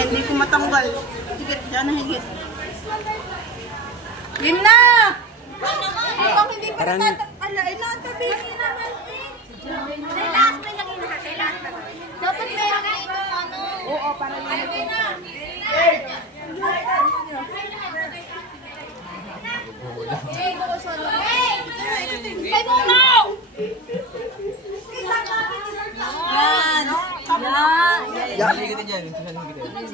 yan, hindi ko matanggal. Higit, yan na higit. Yun na! Habang hindi pa natatala, ay natabihin naman. Sa ilaas may lagay na. Sa ilaas na. Dapat meron na itong ano. Oo, para lang. Ayun na. Ay, muna! Yan! Yan, higitin dyan.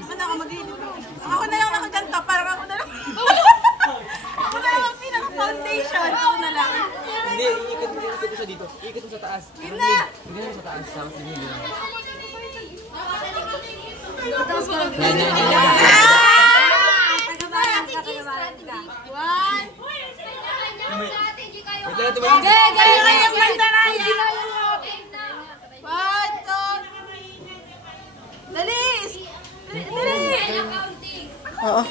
Saan ako mag-iinit? Ako na lang nakaganto, parang ako na lang. Ako na lang ang pinaka-foundation. Ako na lang. Hindi, iikot mo siya dito. Iikot mo sa taas. Yun na! Hindi mo sa taas. Tapos hindi mo. Gaya-gaya bandaraya! 1, 2... Dalis! Dali! Oo.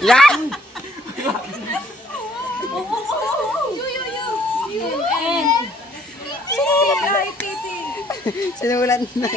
Yan! Sinulat na.